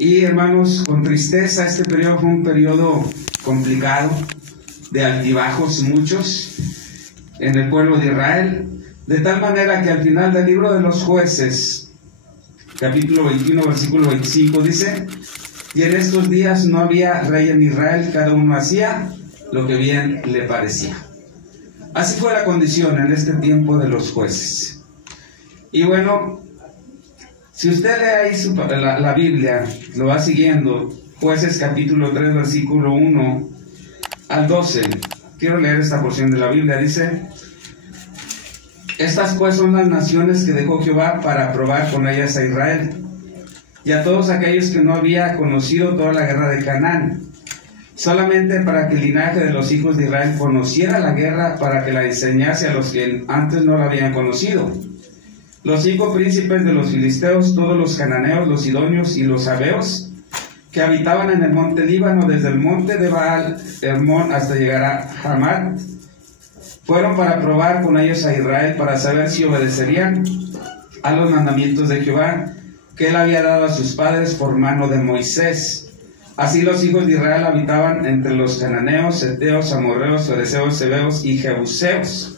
Y hermanos, con tristeza, este periodo fue un periodo complicado, de altibajos muchos en el pueblo de Israel, de tal manera que al final del libro de los Jueces, capítulo 21, versículo 25, dice: y en estos días no había rey en Israel, cada uno hacía lo que bien le parecía. Así fue la condición en este tiempo de los jueces. Y bueno, si usted lee ahí la Biblia, lo va siguiendo, Jueces capítulo 3, versículo 1 al 12. Quiero leer esta porción de la Biblia. Dice: estas pues son las naciones que dejó Jehová para probar con ellas a Israel, y a todos aquellos que no había conocido toda la guerra de Canaán, solamente para que el linaje de los hijos de Israel conociera la guerra, para que la enseñase a los que antes no la habían conocido. Los 5 príncipes de los filisteos, todos los cananeos, los sidonios y los sabeos, que habitaban en el monte Líbano, desde el monte de Baal Hermón hasta llegar a Hamat, fueron para probar con ellos a Israel, para saber si obedecerían a los mandamientos de Jehová, que él había dado a sus padres por mano de Moisés. Así los hijos de Israel habitaban entre los cananeos, heteos, amorreos, fereceos, heveos y jebuseos.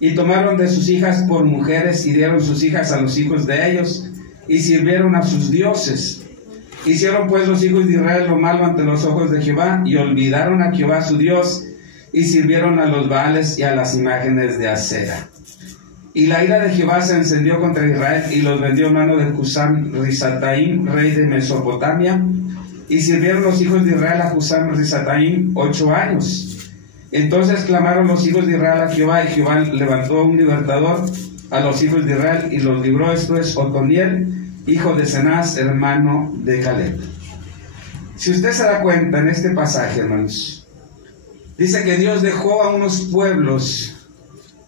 Y tomaron de sus hijas por mujeres, y dieron sus hijas a los hijos de ellos, y sirvieron a sus dioses. Hicieron pues los hijos de Israel lo malo ante los ojos de Jehová, y olvidaron a Jehová su Dios, y sirvieron a los Baales y a las imágenes de acera. Y la ira de Jehová se encendió contra Israel, y los vendió en mano de Husam-Risataim, rey de Mesopotamia. Y sirvieron los hijos de Israel a Husam-Risataim 8 años. Entonces clamaron los hijos de Israel a Jehová, y Jehová levantó un libertador a los hijos de Israel, y los libró. Esto es Otoniel, hijo de Cenaz, hermano de Caleb. Si usted se da cuenta en este pasaje, hermanos, dice que Dios dejó a unos pueblos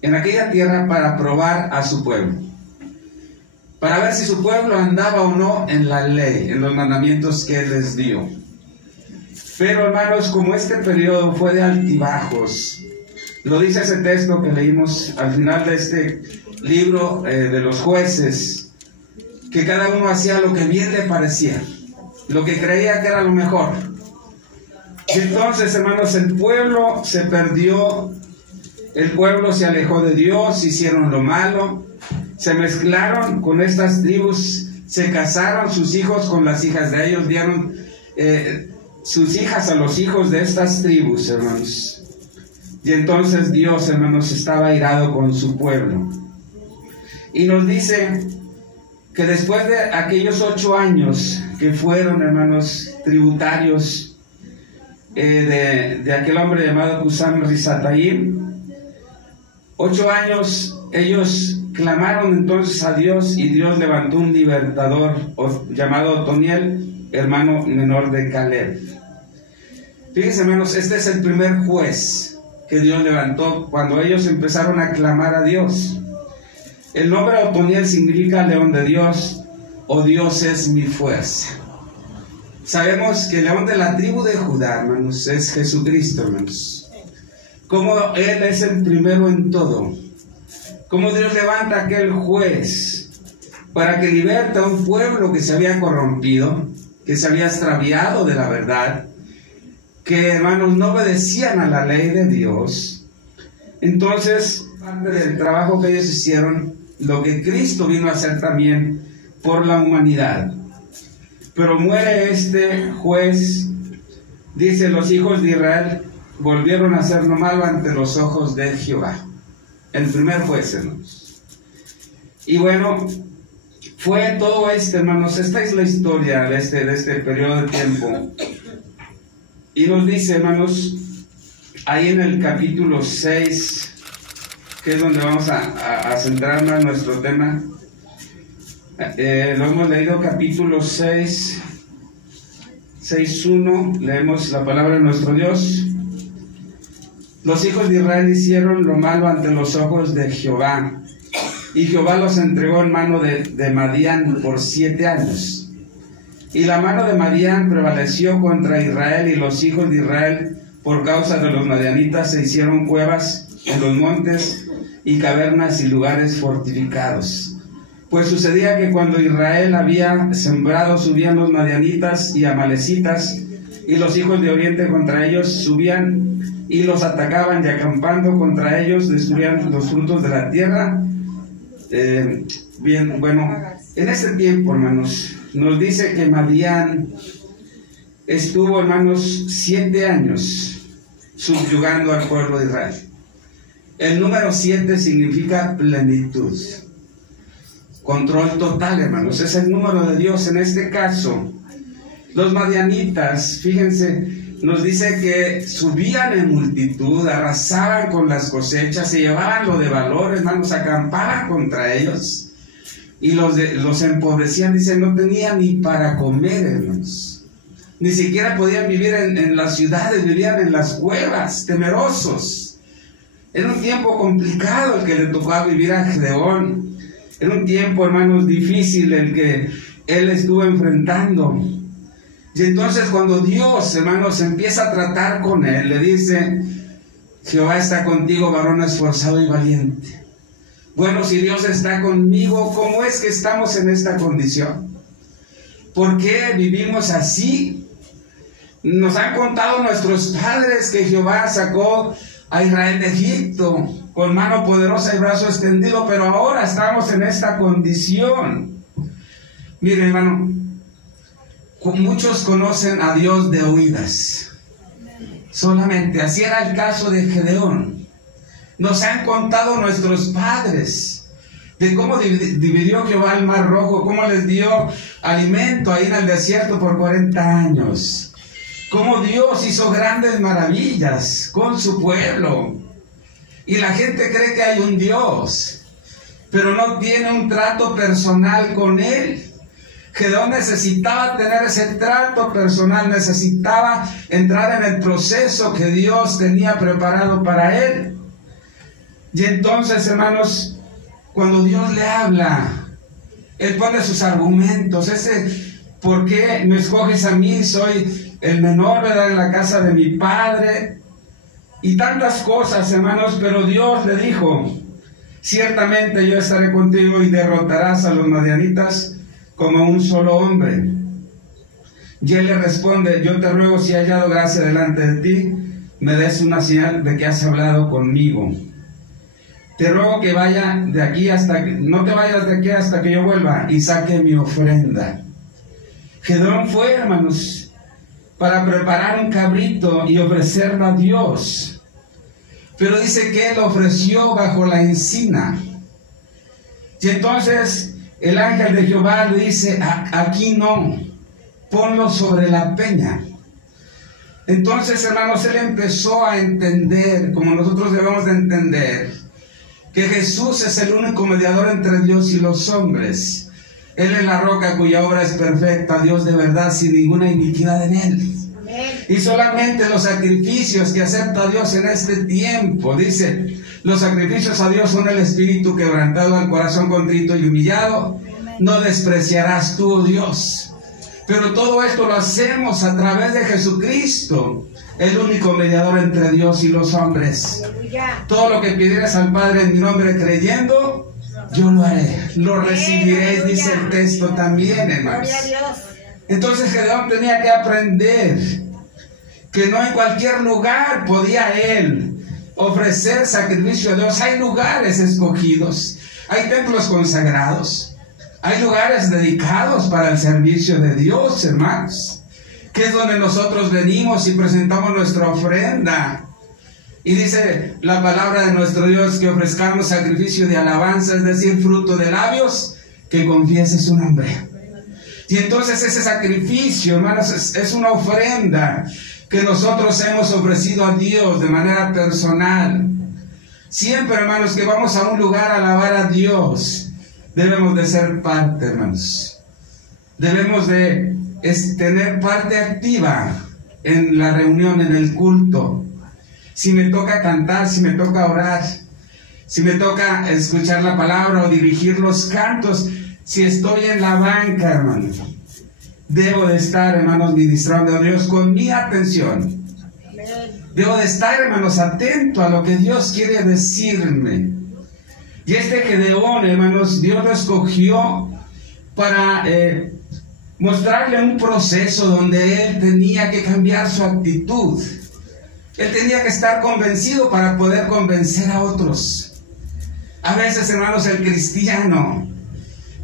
en aquella tierra para probar a su pueblo, para ver si su pueblo andaba o no en la ley, en los mandamientos que Él les dio. Pero hermanos, como este periodo fue de altibajos, lo dice ese texto que leímos al final de este libro de los jueces, que cada uno hacía lo que bien le parecía, lo que creía que era lo mejor. Entonces, hermanos, el pueblo se perdió, el pueblo se alejó de Dios, hicieron lo malo, se mezclaron con estas tribus, se casaron sus hijos con las hijas de ellos, dieron sus hijas a los hijos de estas tribus, hermanos. Y entonces Dios, hermanos, estaba airado con su pueblo. Y nos dice que después de aquellos 8 años que fueron, hermanos, tributarios de aquel hombre llamado Husam-Risataim, 8 años ellos clamaron entonces a Dios, y Dios levantó un libertador llamado Otoniel, hermano menor de Caleb. Fíjense, hermanos, este es el primer juez que Dios levantó cuando ellos empezaron a clamar a Dios. El nombre Otoniel significa león de Dios, o Dios es mi fuerza. Sabemos que el león de la tribu de Judá, hermanos, es Jesucristo, hermanos. Como Él es el primero en todo. Como Dios levanta aquel juez para que liberte a un pueblo que se había corrompido, que se había extraviado de la verdad, que, hermanos, no obedecían a la ley de Dios. Entonces, parte del trabajo que ellos hicieron, lo que Cristo vino a hacer también por la humanidad. Pero muere este juez, dice: los hijos de Israel volvieron a hacer lo malo ante los ojos de Jehová. El primer juez, hermanos. Y bueno, fue todo hermanos, esta es la historia de este periodo de tiempo. Y nos dice, hermanos, ahí en el capítulo 6, que es donde vamos a centrar más nuestro tema. Lo hemos leído, capítulo 6, 6:1, leemos la palabra de nuestro Dios. Los hijos de Israel hicieron lo malo ante los ojos de Jehová, y Jehová los entregó en mano de Madián por 7 años. Y la mano de Madián prevaleció contra Israel, y los hijos de Israel, por causa de los madianitas, se hicieron cuevas en los montes y cavernas y lugares fortificados. Pues sucedía que cuando Israel había sembrado, subían los madianitas y amalecitas, y los hijos de Oriente contra ellos subían y los atacaban, y acampando contra ellos destruían los frutos de la tierra. Bien, bueno, en ese tiempo, hermanos, nos dice que Madián estuvo, hermanos, 7 años subyugando al pueblo de Israel. El número 7 significa plenitud, control total, hermanos. Es el número de Dios. En este caso, los madianitas, fíjense, nos dice que subían en multitud, arrasaban con las cosechas, se llevaban lo de valor, hermanos, acampaban contra ellos y los empobrecían. Dice, no tenían ni para comer, hermanos. Ni siquiera podían vivir en las ciudades, vivían en las cuevas, temerosos. Era un tiempo complicado el que le tocó vivir a Gedeón. Era un tiempo, hermanos, difícil el que él estuvo enfrentando. Y entonces cuando Dios, hermanos, empieza a tratar con él, le dice, Jehová está contigo, varón esforzado y valiente. Bueno, si Dios está conmigo, ¿cómo es que estamos en esta condición? ¿Por qué vivimos así? Nos han contado nuestros padres que Jehová sacó a Israel de Egipto con mano poderosa y brazo extendido, pero ahora estamos en esta condición. Mire, hermano, muchos conocen a Dios de oídas, solamente. Así era el caso de Gedeón. Nos han contado nuestros padres de cómo dividió Jehová el mar rojo, cómo les dio alimento ahí en el desierto por 40 años, cómo Dios hizo grandes maravillas con su pueblo. Y la gente cree que hay un Dios, pero no tiene un trato personal con él. Gedeón necesitaba tener ese trato personal, necesitaba entrar en el proceso que Dios tenía preparado para él. Y entonces, hermanos, cuando Dios le habla, él pone sus argumentos. ¿Por qué me escoges a mí? Soy el menor, ¿verdad?, en la casa de mi padre. Y tantas cosas, hermanos, pero Dios le dijo, ciertamente yo estaré contigo y derrotarás a los madianitas como un solo hombre. Y él le responde, yo te ruego, si he hallado gracia delante de ti, me des una señal de que has hablado conmigo. Te ruego que vaya de aquí no te vayas de aquí hasta que yo vuelva y saque mi ofrenda. Gedeón fue, hermanos, para preparar un cabrito y ofrecerlo a Dios. Pero dice que él ofreció bajo la encina. Y entonces el ángel de Jehová le dice, aquí no, ponlo sobre la peña. Entonces, hermanos, él empezó a entender, como nosotros debemos de entender, que Jesús es el único mediador entre Dios y los hombres. Él es la roca cuya obra es perfecta, Dios de verdad, sin ninguna iniquidad en él. Y solamente los sacrificios que acepta Dios en este tiempo, dice, los sacrificios a Dios son el espíritu quebrantado, al corazón contrito y humillado, no despreciarás tú, Dios. Pero todo esto lo hacemos a través de Jesucristo, el único mediador entre Dios y los hombres. Todo lo que pidieras al Padre en mi nombre creyendo, yo lo haré, lo recibiréis, dice el texto también, hermanos. Entonces Gedeón tenía que aprender que no en cualquier lugar podía él ofrecer sacrificio a Dios. Hay lugares escogidos, hay templos consagrados, hay lugares dedicados para el servicio de Dios, hermanos, que es donde nosotros venimos y presentamos nuestra ofrenda. Y dice la palabra de nuestro Dios que ofrezcamos sacrificio de alabanza, es decir, fruto de labios que confiese su nombre. Y entonces ese sacrificio, hermanos, es una ofrenda que nosotros hemos ofrecido a Dios de manera personal. Siempre, hermanos, que vamos a un lugar a alabar a Dios, debemos de ser parte, hermanos. Debemos de tener parte activa en la reunión, en el culto. Si me toca cantar, si me toca orar, si me toca escuchar la palabra o dirigir los cantos, si estoy en la banca, hermanos, debo de estar, hermanos, ministrando a Dios con mi atención. Debo de estar, hermanos, atento a lo que Dios quiere decirme. Y este Gedeón, hermanos, Dios lo escogió para mostrarle un proceso donde él tenía que cambiar su actitud. Él tenía que estar convencido para poder convencer a otros. A veces, hermanos, el cristiano,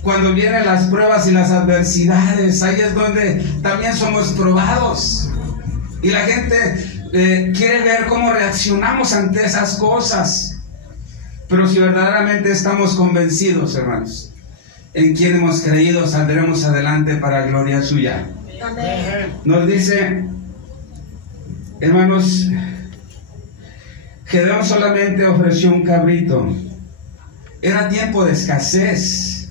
cuando vienen las pruebas y las adversidades, ahí es donde también somos probados. Y la gente quiere ver cómo reaccionamos ante esas cosas. Pero si verdaderamente estamos convencidos, hermanos, en quien hemos creído, saldremos adelante para gloria suya. Amén. Nos dice, hermanos, Gedeón solamente ofreció un cabrito. Era tiempo de escasez.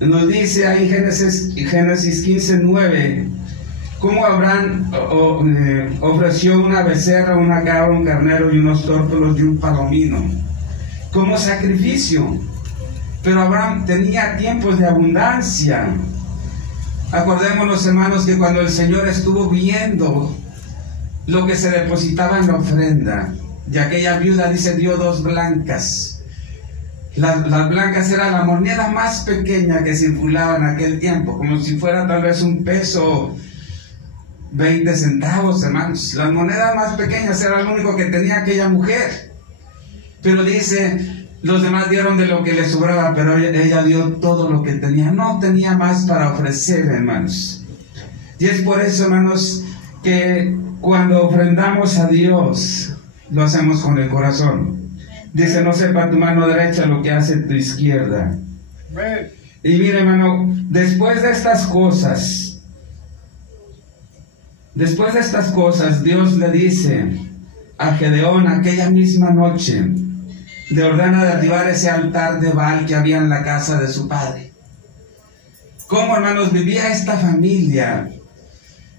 Nos dice ahí Génesis 15:9, cómo Abraham ofreció una becerra, una cabra, un carnero y unos tórtolos y un palomino como sacrificio. Pero Abraham tenía tiempos de abundancia. Acordémonos, hermanos, que cuando el Señor estuvo viendo lo que se depositaba en la ofrenda, y aquella viuda, dice, dio 2 blancas. Las blancas era la moneda más pequeña que circulaba en aquel tiempo, como si fuera tal vez un peso, 20 centavos, hermanos. Las monedas más pequeñas era lo único que tenía aquella mujer. Pero dice, los demás dieron de lo que les sobraba, pero ella dio todo lo que tenía. No tenía más para ofrecer, hermanos. Y es por eso, hermanos, que cuando ofrendamos a Dios, lo hacemos con el corazón. Dice, no sepa tu mano derecha lo que hace tu izquierda. Y mire, hermano, después de estas cosas, Dios le dice a Gedeón aquella misma noche, le ordena derribar ese altar de Baal que había en la casa de su padre. ¿Cómo, hermanos, vivía esta familia?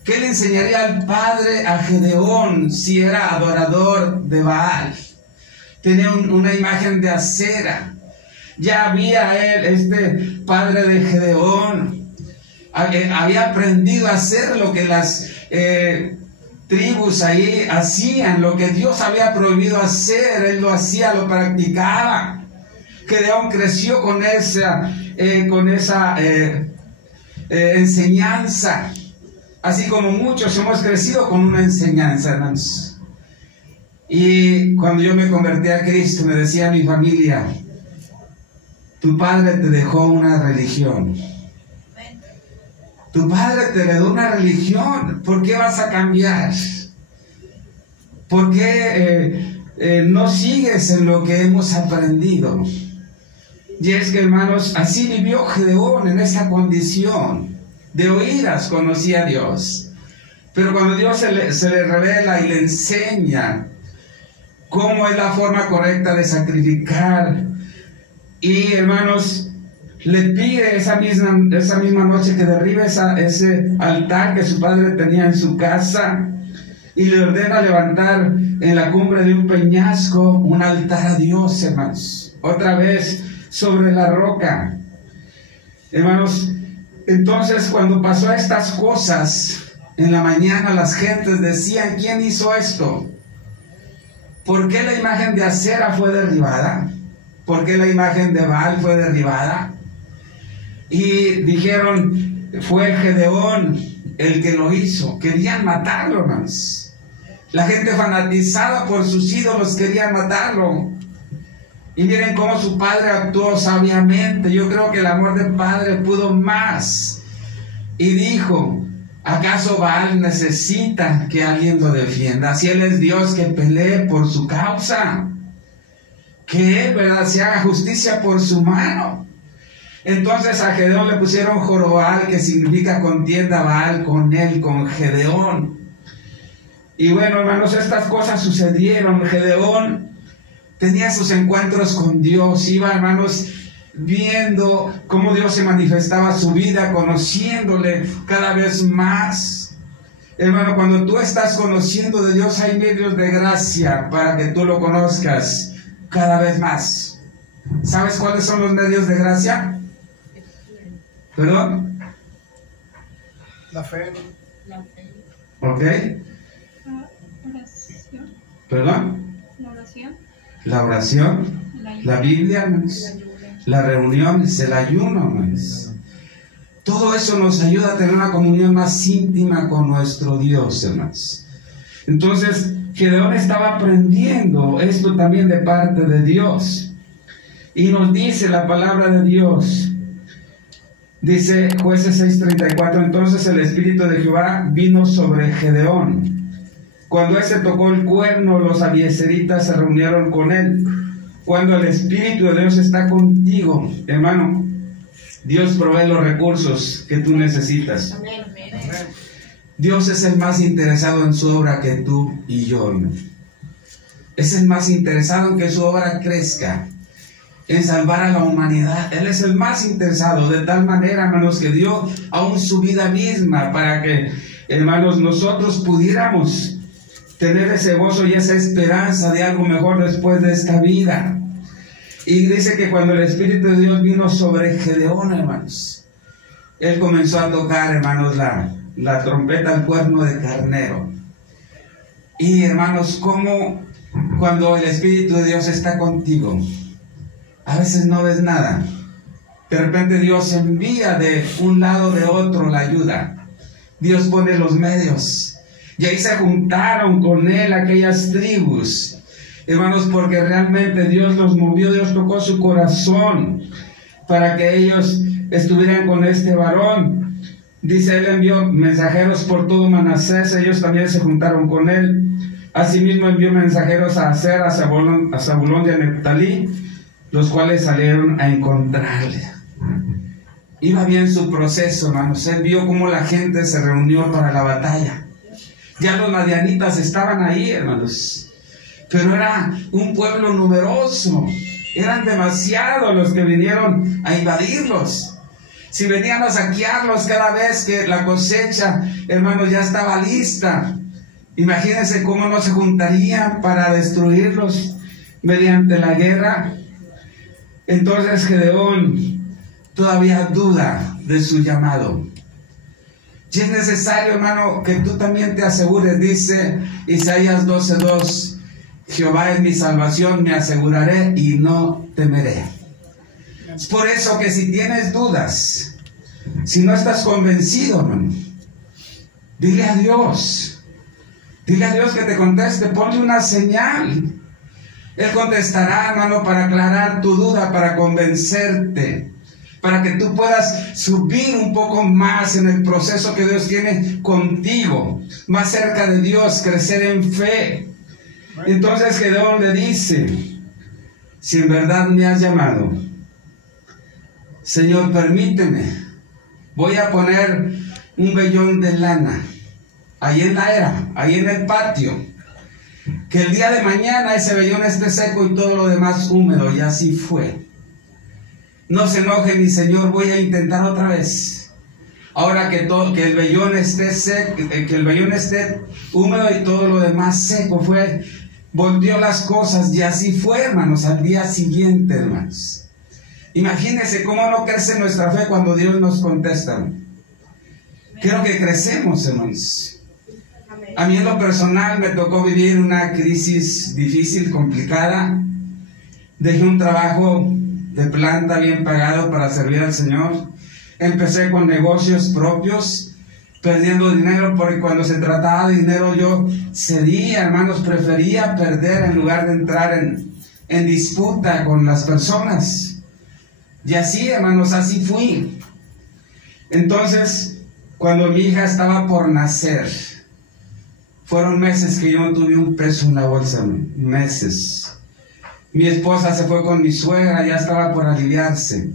¿Qué le enseñaría al padre a Gedeón si era adorador de Baal? Tenía una imagen de Acera. Ya había él, este padre de Gedeón, había aprendido a hacer lo que las tribus ahí hacían, lo que Dios había prohibido hacer, él lo hacía, lo practicaba. Gedeón creció con esa enseñanza, así como muchos hemos crecido con una enseñanza, hermanos. Y cuando yo me convertí a Cristo, me decía mi familia, tu padre te dejó una religión. Tu padre te heredó una religión. ¿Por qué vas a cambiar? ¿Por qué no sigues en lo que hemos aprendido? Y es que, hermanos, así vivió Gedeón en esa condición. De oídas conocía a Dios. Pero cuando Dios se le revela y le enseña cómo es la forma correcta de sacrificar, y, hermanos, le pide esa misma noche que derribe ese altar que su padre tenía en su casa, y le ordena levantar en la cumbre de un peñasco un altar a Dios, hermanos, otra vez sobre la roca. Hermanos, entonces cuando pasó estas cosas, en la mañana las gentes decían, ¿quién hizo esto? ¿Por qué la imagen de Acera fue derribada? ¿Por qué la imagen de Baal fue derribada? Y dijeron, fue Gedeón el que lo hizo. Querían matarlo, hermanos. La gente fanatizada por sus ídolos querían matarlo. Y miren cómo su padre actuó sabiamente. Yo creo que el amor del padre pudo más. Y dijo, ¿acaso Baal necesita que alguien lo defienda? Si él es Dios, que pelee por su causa. Que él, ¿verdad?, se haga justicia por su mano. Entonces a Gedeón le pusieron Jorobal, que significa contienda Baal con él, con Gedeón. Y bueno, hermanos, estas cosas sucedieron. Gedeón tenía sus encuentros con Dios, iba, hermanos, viendo cómo Dios se manifestaba su vida, conociéndole cada vez más. Hermano, cuando tú estás conociendo de Dios, hay medios de gracia para que tú lo conozcas cada vez más. ¿Sabes cuáles son los medios de gracia? ¿Perdón? La fe. ¿Ok? Oración. ¿Perdón? La oración. La oración, la Biblia, hermanos, la reunión, el ayuno, hermanos. Todo eso nos ayuda a tener una comunión más íntima con nuestro Dios, hermanos. Entonces, Gedeón estaba aprendiendo esto también de parte de Dios. Y nos dice la palabra de Dios. Dice Jueces 6:34, entonces el Espíritu de Jehová vino sobre Gedeón. Cuando éste tocó el cuerno, los abiezeritas se reunieron con él. Cuando el Espíritu de Dios está contigo, hermano, Dios provee los recursos que tú necesitas. Amén, amén. Dios es el más interesado en su obra que tú y yo, hermano. Es el más interesado en que su obra crezca, en salvar a la humanidad. Él es el más interesado, de tal manera, hermanos, que dio aún su vida misma para que, hermanos, nosotros pudiéramos tener ese gozo y esa esperanza de algo mejor después de esta vida. Y dice que cuando el Espíritu de Dios vino sobre Gedeón, hermanos, él comenzó a tocar, hermanos, la trompeta al cuerno de carnero. Y, hermanos, como cuando el Espíritu de Dios está contigo, a veces no ves nada. De repente Dios envía de un lado de otro la ayuda. Dios pone los medios. Y ahí se juntaron con él aquellas tribus, hermanos, porque realmente Dios los movió, Dios tocó su corazón para que ellos estuvieran con este varón. Dice, él envió mensajeros por todo Manasés, ellos también se juntaron con él. Asimismo envió mensajeros a Aser, a Zabulón y a Neftalí, los cuales salieron a encontrarle. Iba bien su proceso, hermanos. Él vio cómo la gente se reunió para la batalla. Ya los madianitas estaban ahí, hermanos, pero era un pueblo numeroso. Eran demasiados los que vinieron a invadirlos. Si venían a saquearlos cada vez que la cosecha, hermanos, ya estaba lista, imagínense cómo no se juntarían para destruirlos mediante la guerra. Entonces Gedeón todavía duda de su llamado. Y es necesario, hermano, que tú también te asegures. Dice Isaías 12:2, Jehová es mi salvación, me aseguraré y no temeré. Es por eso que si tienes dudas, si no estás convencido, hermano, dile a Dios que te conteste, ponle una señal. Él contestará, hermano, para aclarar tu duda, para convencerte, para que tú puedas subir un poco más en el proceso que Dios tiene contigo, más cerca de Dios, crecer en fe. Entonces Gedeón le dice, si en verdad me has llamado, Señor, permíteme, voy a poner un vellón de lana ahí en la era, ahí en el patio, que el día de mañana ese vellón esté seco y todo lo demás húmedo. Y así fue. No se enoje mi Señor, voy a intentar otra vez. Ahora que el vellón esté seco, que el vellón esté húmedo y todo lo demás seco. Volteó las cosas y así fue, hermanos, al día siguiente, hermanos. Imagínense cómo no crece nuestra fe cuando Dios nos contesta. Creo que crecemos, hermanos. A mí en lo personal me tocó vivir una crisis difícil, complicada. Dejé un trabajo de planta bien pagado para servir al Señor. Empecé con negocios propios, perdiendo dinero, porque cuando se trataba de dinero yo cedía, hermanos, prefería perder en lugar de entrar en disputa con las personas. Y así, hermanos, así fui. Entonces, cuando mi hija estaba por nacer, fueron meses que yo no tuve un peso en la bolsa, meses. Mi esposa se fue con mi suegra, ya estaba por aliviarse.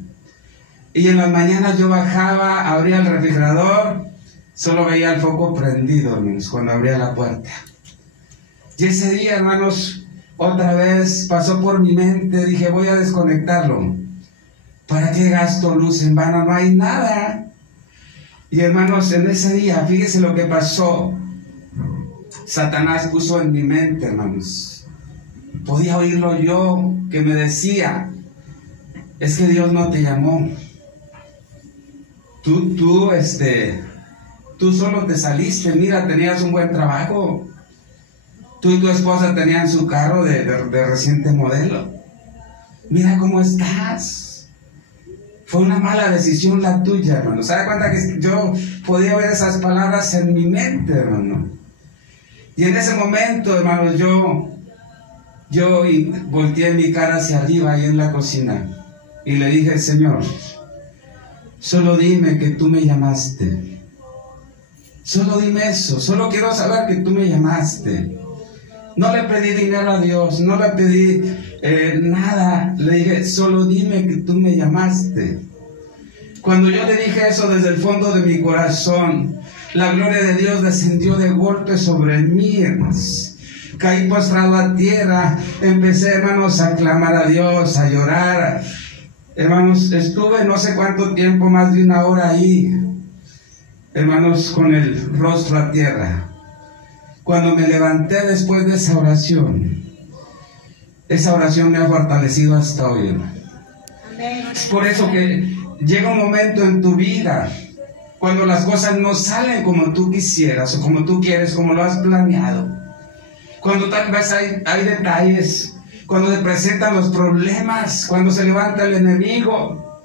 Y en las mañanas yo bajaba, abría el refrigerador, solo veía el foco prendido, hermanos, cuando abría la puerta. Y ese día, hermanos, otra vez pasó por mi mente, dije, voy a desconectarlo. ¿Para qué gasto luz en vano? No hay nada. Y hermanos, en ese día, fíjese lo que pasó. Satanás puso en mi mente, hermanos. Podía oírlo yo, que me decía, es que Dios no te llamó. Tú solo te saliste, mira, tenías un buen trabajo. Tú y tu esposa tenían su carro de reciente modelo. Mira cómo estás. Fue una mala decisión la tuya, hermano. ¿Se da cuenta que yo podía ver esas palabras en mi mente, hermano? Y en ese momento, hermanos, yo volteé mi cara hacia arriba ahí en la cocina y le dije: Señor, solo dime que tú me llamaste. Solo dime eso, solo quiero saber que tú me llamaste. No le pedí dinero a Dios, no le pedí nada. Le dije: solo dime que tú me llamaste. Cuando yo le dije eso desde el fondo de mi corazón, la gloria de Dios descendió de golpe sobre mí, hermanos. Caí postrado a tierra, empecé, hermanos, a clamar a Dios, a llorar. Hermanos, estuve no sé cuánto tiempo, más de 1 hora ahí, hermanos, con el rostro a tierra. Cuando me levanté después de esa oración me ha fortalecido hasta hoy, hermano. Es por eso que llega un momento en tu vida cuando las cosas no salen como tú quisieras o como tú quieres, como lo has planeado. Cuando tal vez hay detalles, cuando se presentan los problemas, cuando se levanta el enemigo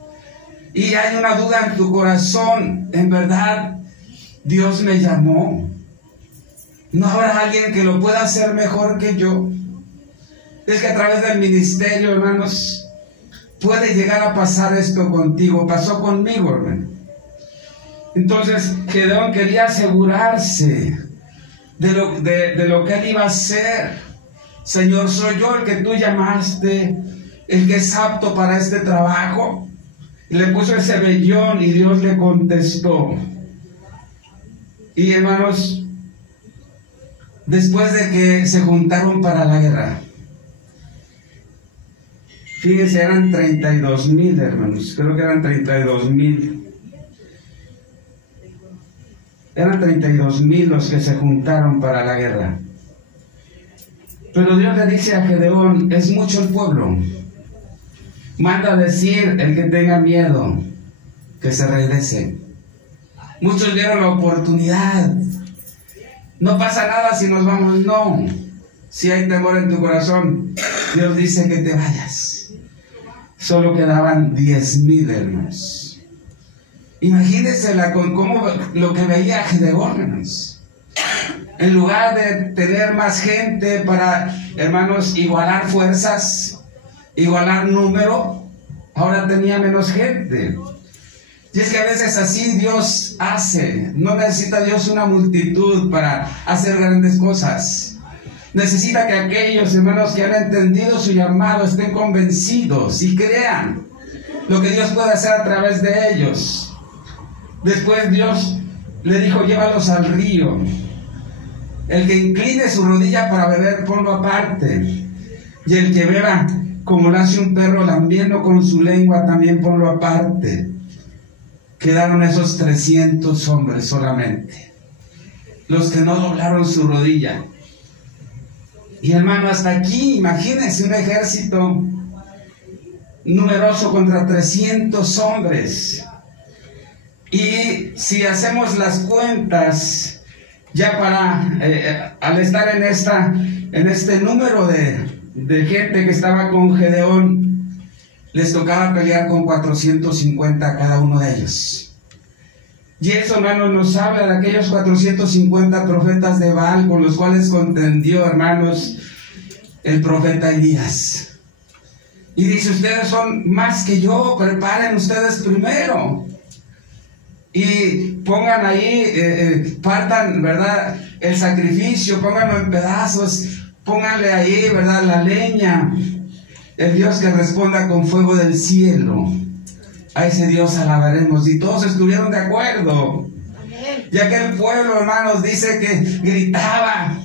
y hay una duda en tu corazón: en verdad Dios me llamó, ¿no habrá alguien que lo pueda hacer mejor que yo? Es que a través del ministerio, hermanos, puede llegar a pasar esto contigo. Pasó conmigo, hermano. Entonces Gedeón quería asegurarse de lo que él iba a hacer. Señor, ¿soy yo el que tú llamaste, el que es apto para este trabajo? Y le puso ese vellón y Dios le contestó. Y hermanos, después de que se juntaron para la guerra, fíjense, eran 32,000, hermanos, creo que eran 32,000. Eran 32,000 los que se juntaron para la guerra. Pero Dios le dice a Gedeón: es mucho el pueblo. Manda a decir el que tenga miedo que se regrese. Muchos vieron la oportunidad. No pasa nada si nos vamos. No. Si hay temor en tu corazón, Dios dice que te vayas. Solo quedaban 10,000, hermanos. Imagínense cómo lo que veía Gedeón, hermanos. En lugar de tener más gente para, hermanos, igualar fuerzas, igualar número, ahora tenía menos gente. Y es que a veces así Dios hace. No necesita Dios una multitud para hacer grandes cosas. Necesita que aquellos hermanos que han entendido su llamado estén convencidos y crean lo que Dios puede hacer a través de ellos. Después Dios le dijo: llévalos al río. El que incline su rodilla para beber, ponlo aparte. Y el que beba como lo hace un perro lambiendo con su lengua, también ponlo aparte. Quedaron esos 300 hombres solamente, los que no doblaron su rodilla. Y hermano, hasta aquí, imagínense un ejército numeroso contra 300 hombres. Y si hacemos las cuentas, ya al estar en este número de gente que estaba con Gedeón, les tocaba pelear con 450 cada uno de ellos. Y eso, hermanos, nos habla de aquellos 450 profetas de Baal con los cuales contendió, hermanos, el profeta Elías. Y dice: ustedes son más que yo, preparen ustedes primero. Y pongan ahí, partan, ¿verdad?, el sacrificio, pónganlo en pedazos, pónganle ahí, ¿verdad?, la leña. El Dios que responda con fuego del cielo, a ese Dios alabaremos. Y todos estuvieron de acuerdo. Y aquel pueblo, hermanos, dice que gritaba,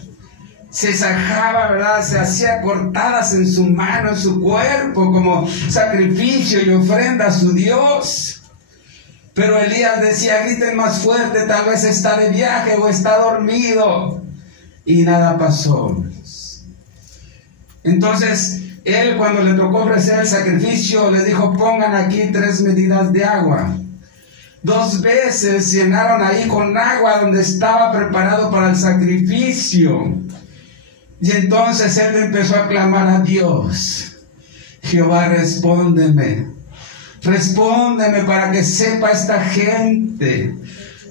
se sajaba, ¿verdad?, se hacía cortadas en su mano, en su cuerpo, como sacrificio y ofrenda a su Dios. Pero Elías decía: griten más fuerte, tal vez está de viaje o está dormido. Y nada pasó. Entonces él, cuando le tocó ofrecer el sacrificio, le dijo: pongan aquí 3 medidas de agua. 2 veces llenaron ahí con agua donde estaba preparado para el sacrificio. Y entonces él empezó a clamar a Dios: Jehová, respóndeme, respóndeme para que sepa esta gente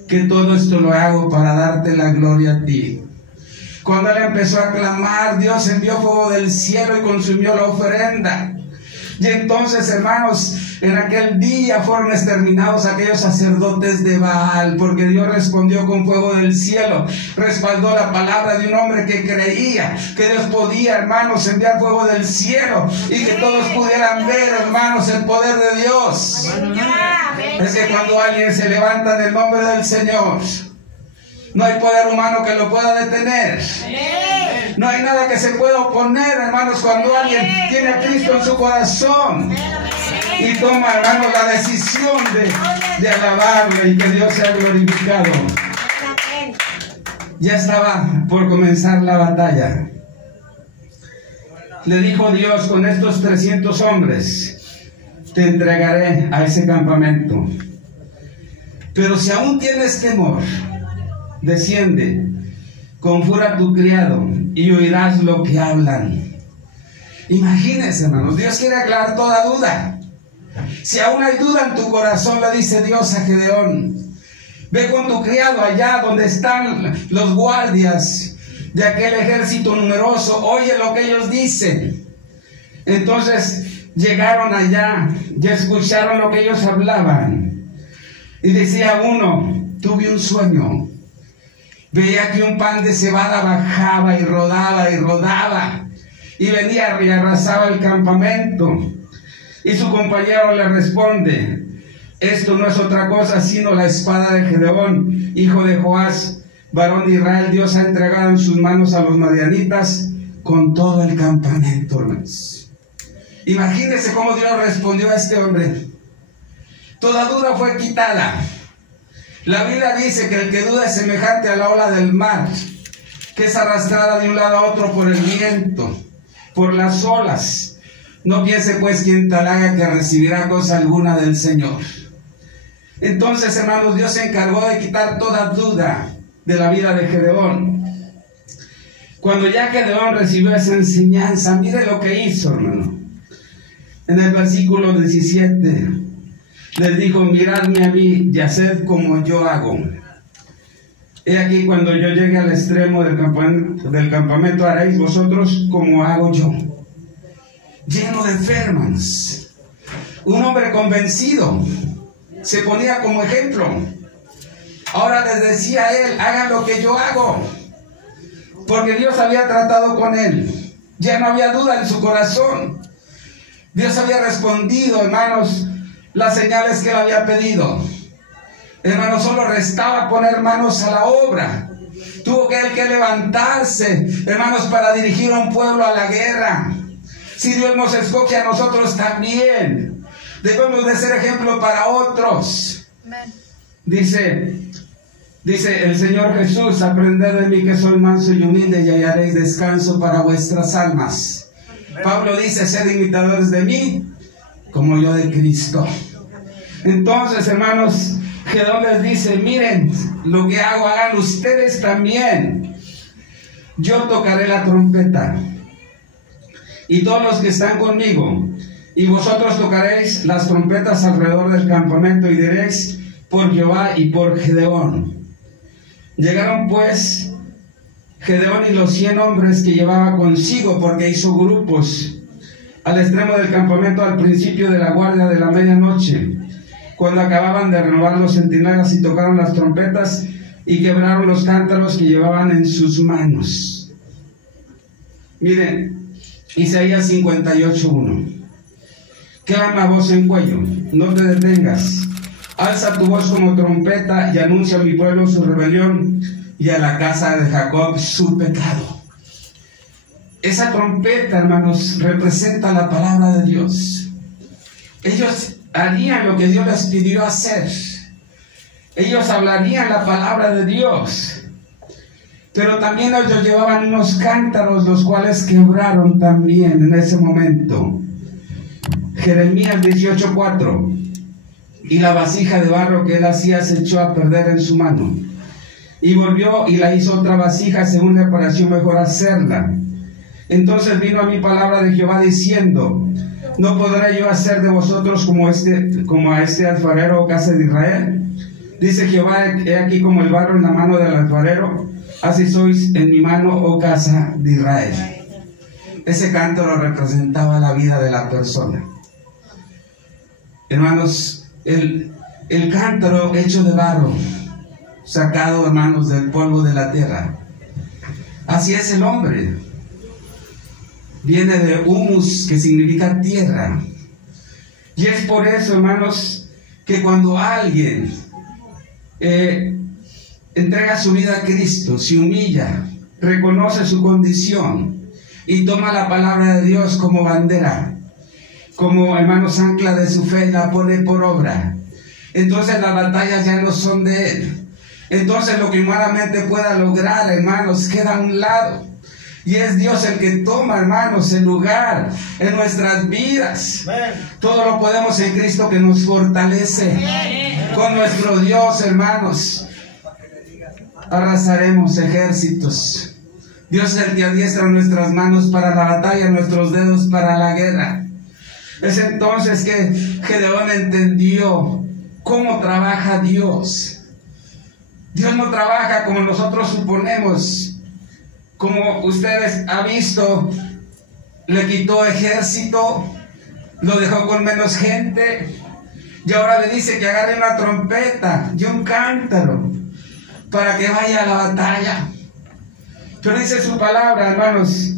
que todo esto lo hago para darte la gloria a ti. Cuando él empezó a clamar, Dios envió fuego del cielo y consumió la ofrenda. Y entonces, hermanos, en aquel día fueron exterminados aquellos sacerdotes de Baal, porque Dios respondió con fuego del cielo, respaldó la palabra de un hombre que creía que Dios podía, hermanos, enviar fuego del cielo y que todos pudieran ver, hermanos, el poder de Dios. Es que cuando alguien se levanta en el nombre del Señor, no hay poder humano que lo pueda detener. No hay nada que se pueda oponer, hermanos, cuando alguien tiene a Cristo en su corazón y toma, hermanos, la decisión de alabarle y que Dios sea glorificado. Ya estaba por comenzar la batalla. Le dijo Dios: con estos 300 hombres te entregaré a ese campamento. Pero si aún tienes temor, desciende, conjura a tu criado y oirás lo que hablan. Imagínense, hermanos, Dios quiere aclarar toda duda. Si aún hay duda en tu corazón, le dice Dios a Gedeón: ve con tu criado allá donde están los guardias de aquel ejército numeroso, oye lo que ellos dicen. Entonces llegaron allá y escucharon lo que ellos hablaban. Y decía uno: tuve un sueño. Veía que un pan de cebada bajaba y rodaba, y venía y arrasaba el campamento. Y su compañero le responde: esto no es otra cosa sino la espada de Gedeón, hijo de Joás, varón de Israel. Dios ha entregado en sus manos a los madianitas con todo el campamento, hermanos. Imagínense cómo Dios respondió a este hombre. Toda duda fue quitada. La Biblia dice que el que duda es semejante a la ola del mar, que es arrastrada de un lado a otro por el viento, por las olas. No piense pues quien tal haga que recibirá cosa alguna del Señor. Entonces, hermanos, Dios se encargó de quitar toda duda de la vida de Gedeón. Cuando ya Gedeón recibió esa enseñanza, mire lo que hizo, hermano. En el versículo 17, les dijo: miradme a mí y haced como yo hago. He aquí, cuando yo llegue al extremo del campamento haréis vosotros como hago yo. Lleno de fe, hermanos. Un hombre convencido se ponía como ejemplo. Ahora les decía a él: hagan lo que yo hago, porque Dios había tratado con él. Ya no había duda en su corazón. Dios había respondido, hermanos, las señales que él había pedido. Hermanos, solo restaba poner manos a la obra. Tuvo que él que levantarse, hermanos, para dirigir a un pueblo a la guerra. Si Dios nos escoge a nosotros también, debemos de ser ejemplo para otros. Dice el Señor Jesús: aprended de mí que soy manso y humilde y hallaréis descanso para vuestras almas. Pablo dice: sed imitadores de mí como yo de Cristo. Entonces, hermanos, Gedeón les dice: miren lo que hago, hagan ustedes también. Yo tocaré la trompeta y todos los que están conmigo, y vosotros tocaréis las trompetas alrededor del campamento y diréis: por Jehová y por Gedeón. Llegaron pues Gedeón y los 100 hombres que llevaba consigo, porque hizo grupos, al extremo del campamento al principio de la guardia de la medianoche, cuando acababan de renovar los centinelas, y tocaron las trompetas y quebraron los cántaros que llevaban en sus manos. Miren, Isaías 58:1. Clama a voz en cuello, no te detengas. Alza tu voz como trompeta y anuncia a mi pueblo su rebelión y a la casa de Jacob su pecado. Esa trompeta, hermanos, representa la palabra de Dios. Ellos harían lo que Dios les pidió hacer. Ellos hablarían la palabra de Dios. Pero también ellos llevaban unos cántaros, los cuales quebraron también en ese momento. Jeremías 18:4. Y la vasija de barro que él hacía se echó a perder en su mano. Y volvió y la hizo otra vasija, según le pareció mejor hacerla. Entonces vino a mí palabra de Jehová diciendo: ¿no podré yo hacer de vosotros como a este alfarero, casa de Israel? Dice Jehová: he aquí como el barro en la mano del alfarero, así sois en mi mano, oh casa de Israel. Ese cántaro representaba la vida de la persona. Hermanos, el cántaro hecho de barro, sacado, hermanos, del polvo de la tierra. Así es el hombre. Viene de humus, que significa tierra. Y es por eso, hermanos, que cuando alguien entrega su vida a Cristo, se humilla, reconoce su condición y toma la palabra de Dios como bandera, como, hermanos, ancla de su fe, la pone por obra, entonces las batallas ya no son de él. Entonces lo que humanamente pueda lograr, hermanos, queda a un lado. Y es Dios el que toma, hermanos, el lugar en nuestras vidas. Todo lo podemos en Cristo que nos fortalece. Con nuestro Dios, hermanos, arrasaremos ejércitos. Dios es el que adiestra nuestras manos para la batalla, nuestros dedos para la guerra. Es entonces que Gedeón entendió cómo trabaja Dios. Dios no trabaja como nosotros suponemos. Como ustedes han visto, le quitó ejército, lo dejó con menos gente, y ahora le dice que agarre una trompeta y un cántaro para que vaya a la batalla. Pero dice su palabra, hermanos,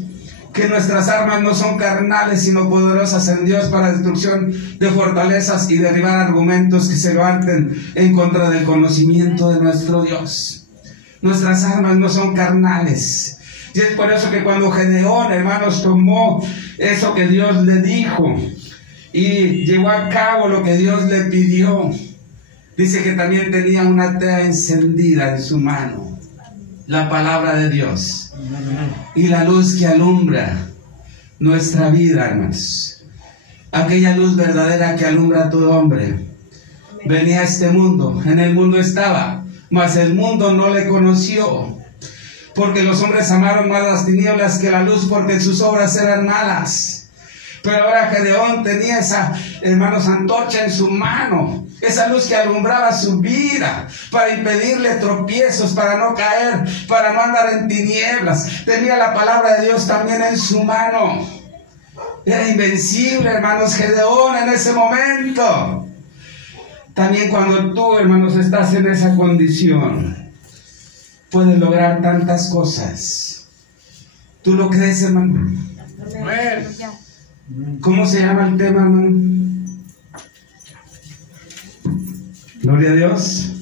que nuestras armas no son carnales, sino poderosas en Dios para destrucción de fortalezas y derribar argumentos que se levanten en contra del conocimiento de nuestro Dios. Nuestras armas no son carnales. Y es por eso que cuando Gedeón, hermanos, tomó eso que Dios le dijo y llevó a cabo lo que Dios le pidió, dice que también tenía una tea encendida en su mano, la palabra de Dios, y la luz que alumbra nuestra vida, hermanos, aquella luz verdadera que alumbra a todo hombre. Venía a este mundo, en el mundo estaba, mas el mundo no le conoció, porque los hombres amaron más las tinieblas que la luz, porque sus obras eran malas. Pero ahora Gedeón tenía esa, hermanos, antorcha en su mano, esa luz que alumbraba su vida, para impedirle tropiezos, para no caer, para no andar en tinieblas. Tenía la palabra de Dios también en su mano. Era invencible, hermanos, Gedeón en ese momento. También cuando tú, hermanos, estás en esa condición, puedes lograr tantas cosas. ¿Tú lo crees, hermano? ¿Cómo se llama el tema, hermano? Gloria a Dios.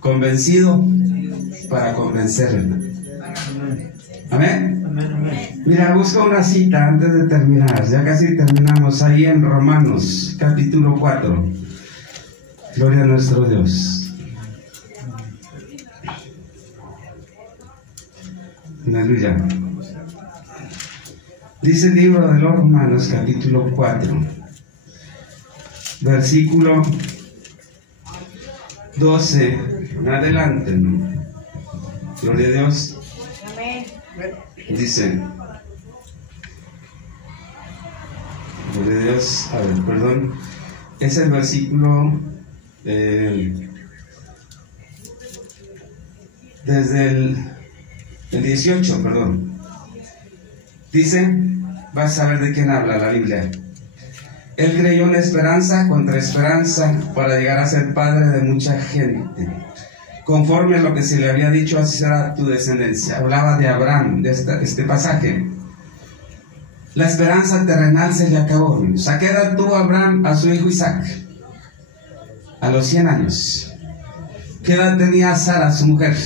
Convencido para convencer, hermano. Amén. Mira, busca una cita antes de terminar. Ya casi terminamos. Ahí en Romanos, capítulo 4. Gloria a nuestro Dios. Aleluya. Dice el libro de los Romanos, capítulo 4, versículo 12 en adelante, ¿no? Gloria a Dios. Dice, gloria a Dios. A ver, perdón, es el versículo desde el 18, perdón. Dice, vas a ver de quién habla la Biblia. Él creyó en esperanza contra esperanza para llegar a ser padre de mucha gente. Conforme a lo que se le había dicho, así será tu descendencia. Hablaba de Abraham, de este pasaje. La esperanza terrenal se le acabó. ¿A qué edad tuvo Abraham a su hijo Isaac? A los 100 años. ¿Qué edad tenía Sara, su mujer?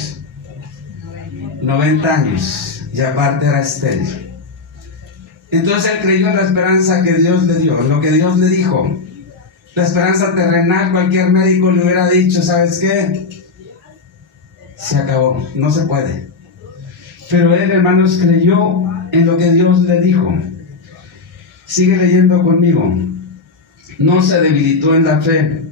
90 años. Y aparte era estéril. Entonces él creyó en la esperanza que Dios le dio, en lo que Dios le dijo. La esperanza terrenal, cualquier médico le hubiera dicho, ¿sabes qué? Se acabó, no se puede. Pero él, hermanos, creyó en lo que Dios le dijo. Sigue leyendo conmigo. No se debilitó en la fe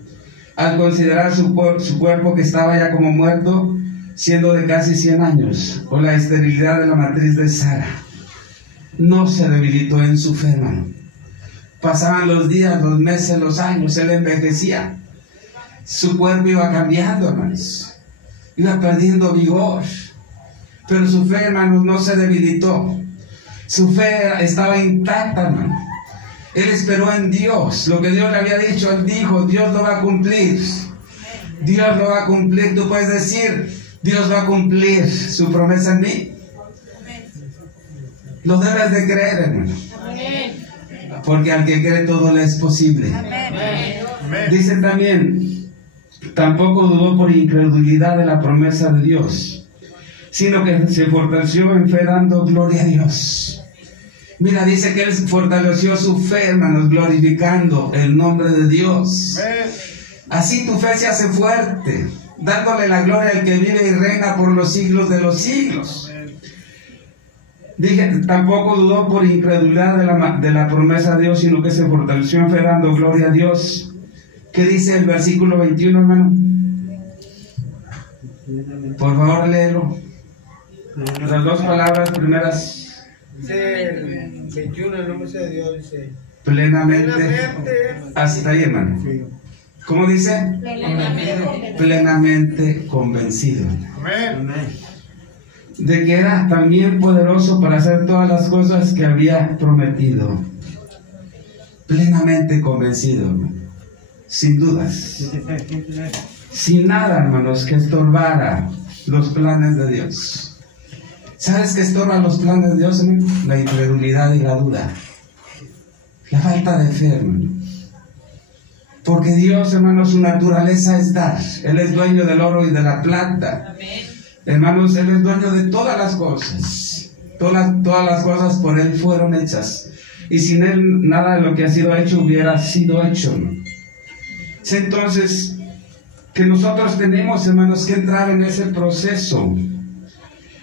al considerar su cuerpo que estaba ya como muerto, siendo de casi 100 años, o la esterilidad de la matriz de Sara. no se debilitó en su fe, hermano. Pasaban los días, los meses, los años, él envejecía. Su cuerpo iba cambiando, hermanos. Iba perdiendo vigor. Pero su fe, hermanos, no se debilitó. Su fe estaba intacta, hermano. Él esperó en Dios. Lo que Dios le había dicho, él dijo, Dios lo va a cumplir. Dios lo va a cumplir. Tú puedes decir, Dios va a cumplir su promesa en mí. Lo debes de creer, hermano. Porque al que cree todo le es posible. Dice también, tampoco dudó por incredulidad de la promesa de Dios, sino que se fortaleció en fe dando gloria a Dios. Mira, dice que él fortaleció su fe, hermanos, glorificando el nombre de Dios. Así tu fe se hace fuerte, dándole la gloria al que vive y reina por los siglos de los siglos. Dije, tampoco dudó por incredulidad de la promesa de Dios, sino que se fortaleció en fe dando gloria a Dios. ¿Qué dice el versículo 21, hermano? Por favor, léelo. Las dos palabras primeras. Dice el 21, el nombre de Dios, dice Plenamente. Hasta ahí, hermano. ¿Cómo dice? Plenamente convencido. De que era también poderoso para hacer todas las cosas que había prometido. Plenamente convencido, sin dudas, sin nada, hermanos, que estorbara los planes de Dios. ¿Sabes qué estorba los planes de Dios, hermano? La incredulidad y la duda, la falta de fe, hermano. Porque Dios, hermano, su naturaleza es dar. Él es dueño del oro y de la plata. Hermanos, Él es dueño de todas las cosas. Todas las cosas por Él fueron hechas. Y sin Él nada de lo que ha sido hecho hubiera sido hecho. Entonces, que nosotros tenemos, hermanos, que entrar en ese proceso.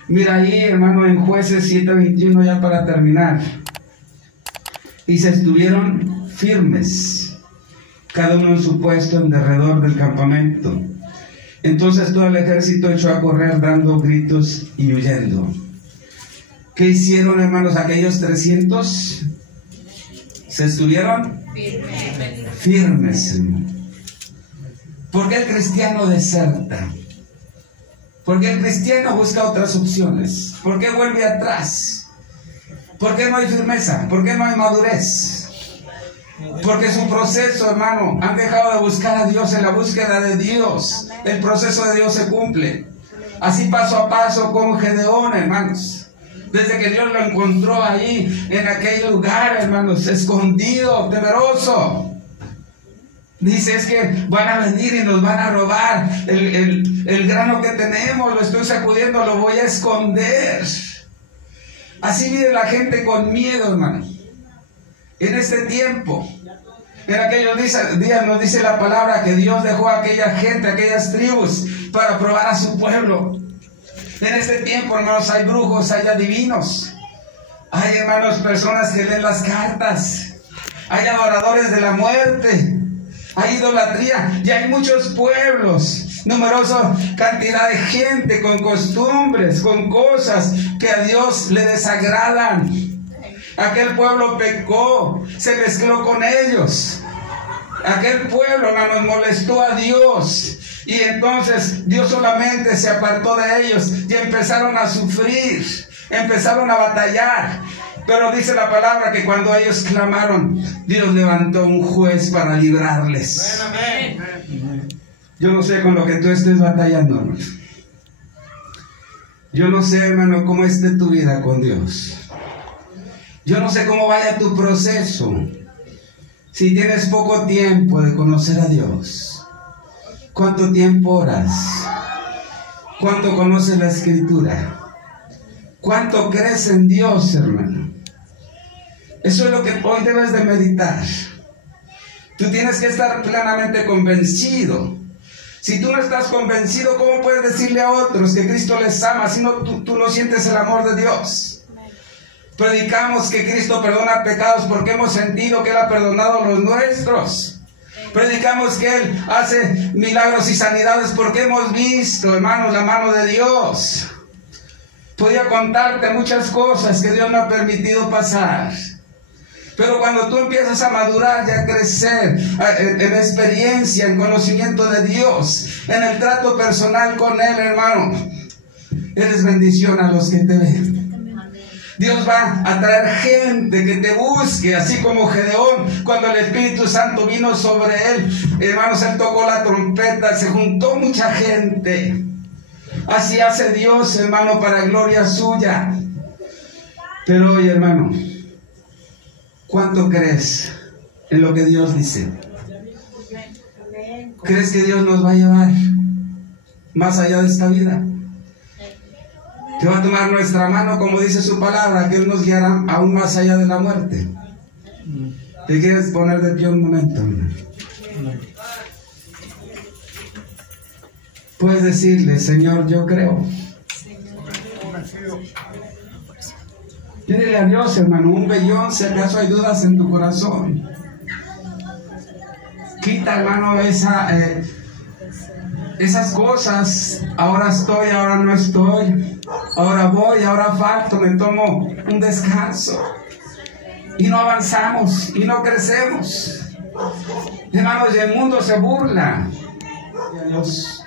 Mira ahí, hermano, en Jueces 7:21, ya para terminar. Y se estuvieron firmes, cada uno en su puesto en derredor del campamento. Entonces todo el ejército echó a correr dando gritos y huyendo. ¿Qué hicieron, hermanos, aquellos 300? Se estuvieron firmes, hermano. ¿Por qué el cristiano deserta? ¿Por qué el cristiano busca otras opciones? ¿Por qué vuelve atrás? ¿Por qué no hay firmeza? ¿Por qué no hay madurez? Porque su proceso, hermano, han dejado de buscar a Dios en la búsqueda de Dios. El proceso de Dios se cumple. Así paso a paso con Gedeón, hermanos. Desde que Dios lo encontró ahí, en aquel lugar, hermanos, escondido, temeroso. Dice, es que van a venir y nos van a robar el grano que tenemos, lo estoy sacudiendo, lo voy a esconder. Así vive la gente con miedo, hermano. En este tiempo, en aquellos días nos dice la palabra que Dios dejó a aquella gente, a aquellas tribus, para probar a su pueblo. En este tiempo, hermanos, hay brujos, hay adivinos, hay, hermanos, personas que leen las cartas, hay adoradores de la muerte, hay idolatría, y hay muchos pueblos, numerosa cantidad de gente con costumbres, con cosas que a Dios le desagradan. Aquel pueblo pecó, se mezcló con ellos. Aquel pueblo, hermanos, molestó a Dios. Y entonces Dios solamente se apartó de ellos y empezaron a sufrir, empezaron a batallar. Pero dice la palabra que cuando ellos clamaron, Dios levantó un juez para librarles. Yo no sé con lo que tú estés batallando, hermano. Yo no sé, hermano, cómo esté tu vida con Dios. Yo no sé cómo vaya tu proceso. Si tienes poco tiempo de conocer a Dios, ¿cuánto tiempo oras? ¿Cuánto conoces la Escritura? ¿Cuánto crees en Dios, hermano? Eso es lo que hoy debes de meditar. Tú tienes que estar plenamente convencido. Si tú no estás convencido, ¿cómo puedes decirle a otros que Cristo les ama si tú no sientes el amor de Dios? Predicamos que Cristo perdona pecados porque hemos sentido que Él ha perdonado los nuestros. Predicamos que Él hace milagros y sanidades porque hemos visto, hermanos, la mano de Dios. Podía contarte muchas cosas que Dios me ha permitido pasar. Pero cuando tú empiezas a madurar y a crecer en experiencia, en conocimiento de Dios, en el trato personal con Él, hermano, eres bendición a los que te ven. Dios va a traer gente que te busque, así como Gedeón, cuando el Espíritu Santo vino sobre él, hermanos, él tocó la trompeta, se juntó mucha gente. Así hace Dios, hermano, para gloria suya. Pero hoy, hermano, ¿cuánto crees en lo que Dios dice? ¿Crees que Dios nos va a llevar más allá de esta vida? Que va a tomar nuestra mano, como dice su palabra, que Él nos guiará aún más allá de la muerte. ¿Te quieres poner de pie un momento? Puedes decirle: Señor, yo creo. Pídele a Dios, hermano, un vellón, si acaso hay dudas en tu corazón. Quita, hermano, esas cosas. Ahora estoy, ahora no estoy. Ahora voy, ahora falto. Me tomo un descanso. Y no avanzamos, y no crecemos. Hermanos, y el mundo se burla. Dios.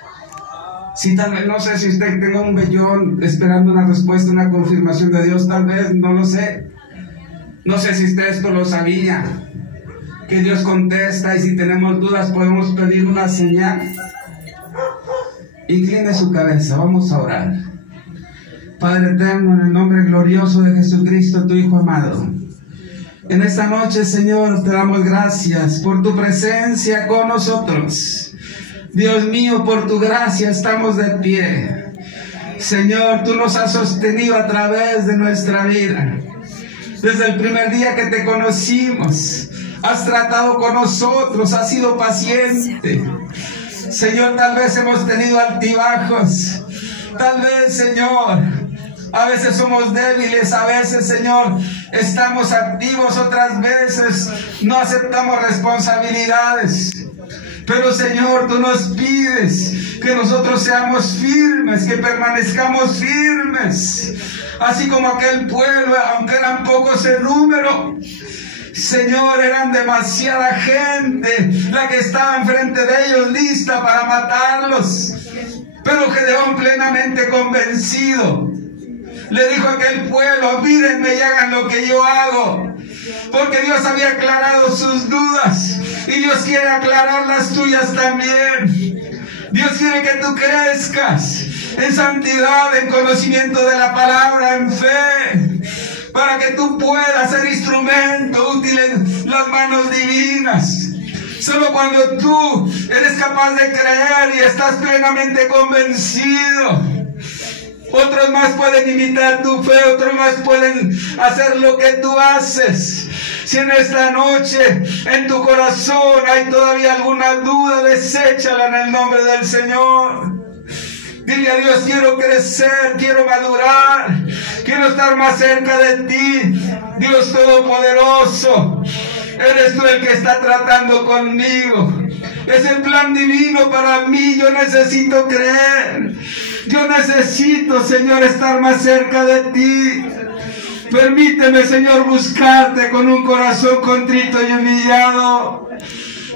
Si tal vez, no sé si usted tenga un vellón esperando una respuesta, una confirmación de Dios, tal vez, no lo sé. No sé si usted esto lo sabía, que Dios contesta, y si tenemos dudas podemos pedir una señal. Incline su cabeza, vamos a orar. Padre eterno, en el nombre glorioso de Jesucristo, tu Hijo amado, en esta noche, Señor, te damos gracias por tu presencia con nosotros. Dios mío, por tu gracia estamos de pie. Señor, tú nos has sostenido a través de nuestra vida. Desde el primer día que te conocimos, has tratado con nosotros, has sido paciente. Señor, tal vez hemos tenido altibajos. Tal vez, Señor, a veces somos débiles, a veces, Señor, estamos activos, otras veces no aceptamos responsabilidades. Pero, Señor, tú nos pides que nosotros seamos firmes, que permanezcamos firmes. Así como aquel pueblo, aunque eran pocos en número, Señor, eran demasiada gente la que estaba enfrente de ellos, lista para matarlos. Pero Gedeón, plenamente convencido, le dijo a aquel pueblo: mírenme y hagan lo que yo hago. Porque Dios había aclarado sus dudas, y Dios quiere aclarar las tuyas también. Dios quiere que tú crezcas en santidad, en conocimiento de la palabra, en fe, para que tú puedas ser instrumento útil en las manos divinas. Solo cuando tú eres capaz de creer y estás plenamente convencido, otros más pueden imitar tu fe, otros más pueden hacer lo que tú haces. Si en esta noche en tu corazón hay todavía alguna duda, deséchala en el nombre del Señor. Dile a Dios: quiero crecer, quiero madurar, quiero estar más cerca de ti. Dios Todopoderoso, eres tú el que está tratando conmigo. Es el plan divino para mí. Yo necesito creer. Yo necesito, Señor, estar más cerca de ti. Permíteme, Señor, buscarte con un corazón contrito y humillado.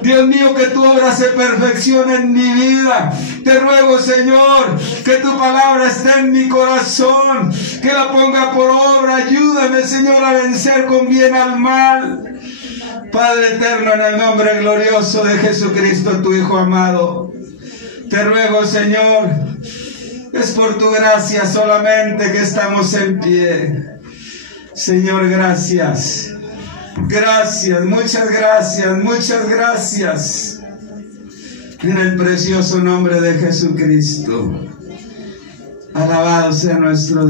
Dios mío, que tu obra se perfeccione en mi vida. Te ruego, Señor, que tu palabra esté en mi corazón, que la ponga por obra. Ayúdame, Señor, a vencer con bien al mal. Padre eterno, en el nombre glorioso de Jesucristo, tu Hijo amado, te ruego, Señor, es por tu gracia solamente que estamos en pie. Señor, gracias. Gracias, muchas gracias, muchas gracias. En el precioso nombre de Jesucristo. Alabado sea nuestro Dios.